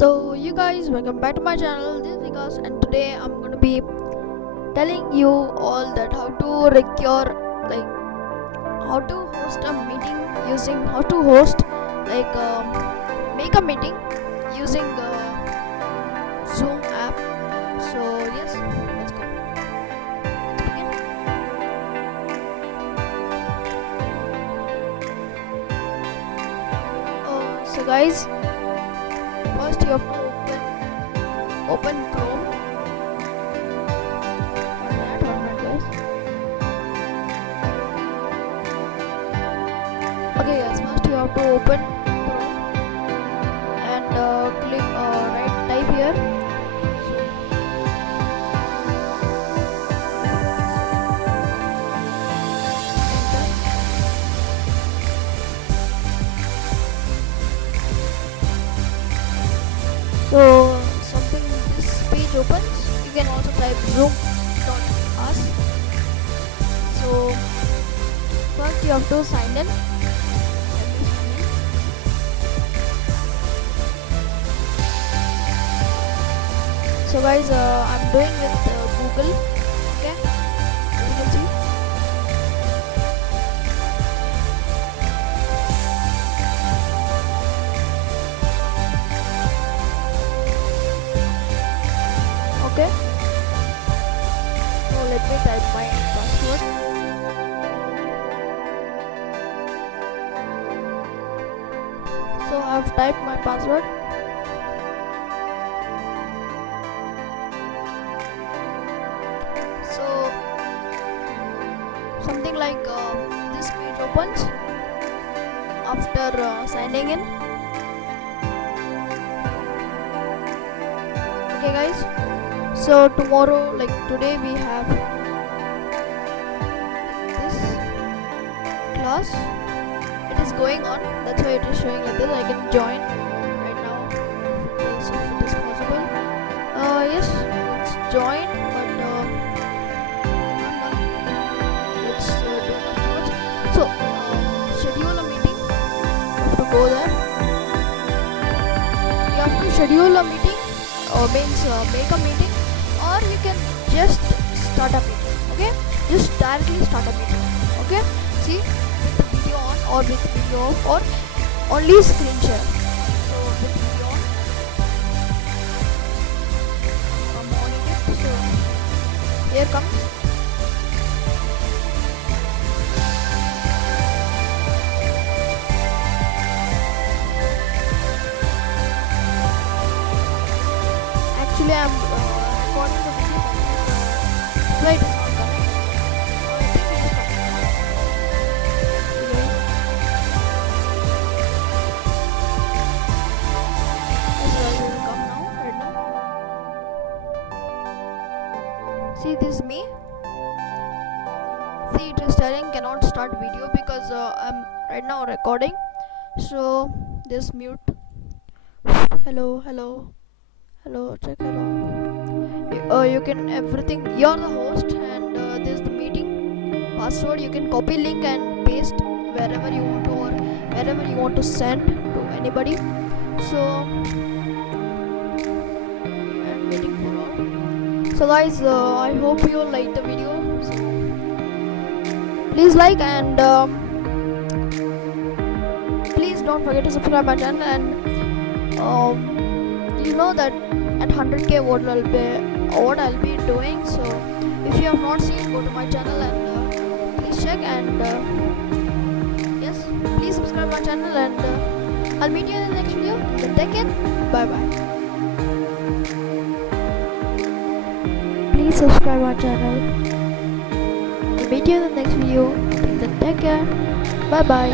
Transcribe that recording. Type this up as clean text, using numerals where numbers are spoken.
So you guys, welcome back to my channel. This is Vikas, and today I'm gonna be telling you all that how to like how to host a meeting using how to host like make a meeting using Zoom app. So yes, let's go. Let's begin. So guys, first you have to open Chrome. One minute, guys. Okay, guys. First you have to open Chrome and click type here. So something this page opens. You can also type zoom.us. So first you have to sign in. So guys, I'm doing with Google. Okay, you can see. Okay. So let me type my password. So I've typed my password. So something like this page opens after signing in. Okay guys, so tomorrow, like today, we have this class. It is going on, that's why it is showing like this. I can join right now if it is possible. Yes, let's join, but let's do it afterwards. So schedule a meeting. You have to go there. You have to schedule a meeting, or means make a meeting, or you can just start a meeting. Okay, just directly start a meeting. Okay, see, with the video on or with the video off, or only screen share. So with video on, I'm on it. So here comes. Actually, I'm recording the video. Why it is not coming? I think it is coming. Yes, guys, it will come now. Right now. See, this is me. See, it is telling cannot start video because I'm right now recording. So this mute. Hello, hello. Hello, check hello. You can everything. You're the host, and this is the meeting password. You can copy link and paste wherever you want to, or wherever you want to send to anybody. So I'm waiting for all. So guys, I hope you like the video. So please like, and please don't forget to subscribe my channel. And you know that at 100k what I'll be doing. So if you have not seen, go to my channel and please check, and yes, please subscribe my channel, and I'll meet you in the next video. Till then, take care. Bye bye. Please subscribe my channel. I'll meet you in the next video. Till then, take care. Bye bye.